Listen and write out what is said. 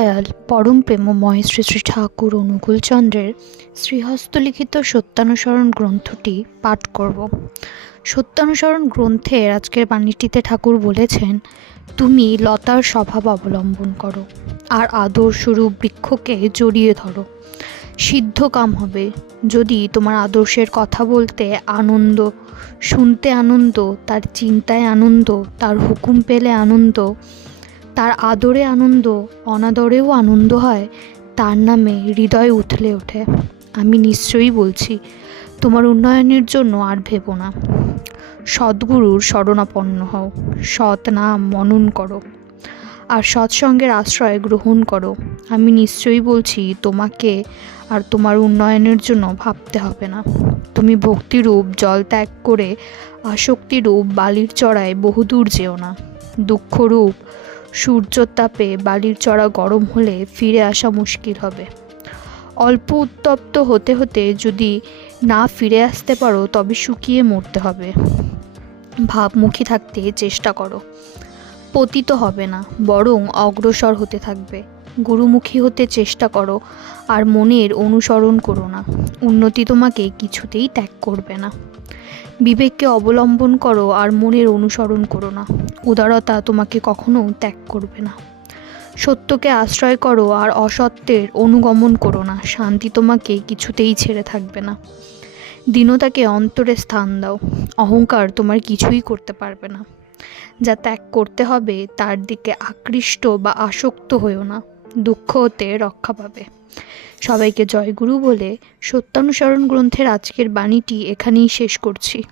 দয়াল পরম প্রেমময় শ্রী শ্রী ঠাকুর অনুকূলচন্দ্রের শ্রীহস্তলিখিত সত্যানুসরণ গ্রন্থটি পাঠ করব। সত্যানুসরণ গ্রন্থের আজকের বাণীটিতে ঠাকুর বলেছেন, তুমি লতার স্বভাব অবলম্বন করো, আর আদর্শরূপ বৃক্ষকে জড়িয়ে ধরো। সিদ্ধ কাম হবে। যদি তোমার আদর্শের কথা বলতে আনন্দ, শুনতে আনন্দ, তার চিন্তায় আনন্দ, তার হুকুম পেলে আনন্দ তার আদরে আনন্দ, অনাদরেও আনন্দ হয়। তার নামে হৃদয় উথলে ওঠে। আমি নিশ্চয়ই বলছি, তোমার উন্নয়নের জন্য আর ভেবো না। সদ্গুরুর শরণাপন্ন হও। সৎ নাম মনন করো। আর সৎসঙ্গের আশ্রয় গ্রহণ করো। আমি নিশ্চয়ই বলছি, তোমাকে আর তোমার উন্নয়নের জন্য ভাবতে হবে না। তুমি ভক্তিরূপ, জল ত্যাগ করে, আসক্তিরূপ, বালির চড়ায় বহুদূর যেও না। দুঃখরূপ সূর্যোত্তাপে বালির চড়া গরম হলে ফিরে আসা মুশকিল হবে। অল্প উত্তপ্ত হতে হতে যদি না ফিরে আসতে পারো, তবে শুকিয়ে মরতে হবে। ভাবমুখী থাকতে চেষ্টা করো। পতিত হবে না, বরং অগ্রসর হতে থাকবে। গুরুমুখী হতে চেষ্টা করো, আর মনের অনুসরণ করো না। উন্নতি তোমাকে কিছুতেই ত্যাগ করবে না। বিবেককে অবলম্বন করো আর মনের অনুসরণ করো না। উদারতা তোমাকে কখনো ত্যাগ করবে না। সত্যকে আশ্রয় করো আর অসত্যের অনুগমন করো না। শান্তি তোমাকে কিছুতেই ছেড়ে থাকবে না। দীনতাকে অন্তরে স্থান দাও। অহংকার তোমার কিছুই করতে পারবে না। যা ত্যাগ করতে হবে তার দিকে আকৃষ্ট বা আসক্ত হয়েও না। দুঃখ হতে রক্ষা পাবে। সবাইকে জয়গুরু বলে সত্যানুসরণ গ্রন্থের আজকের বাণীটি এখানেই শেষ করছি।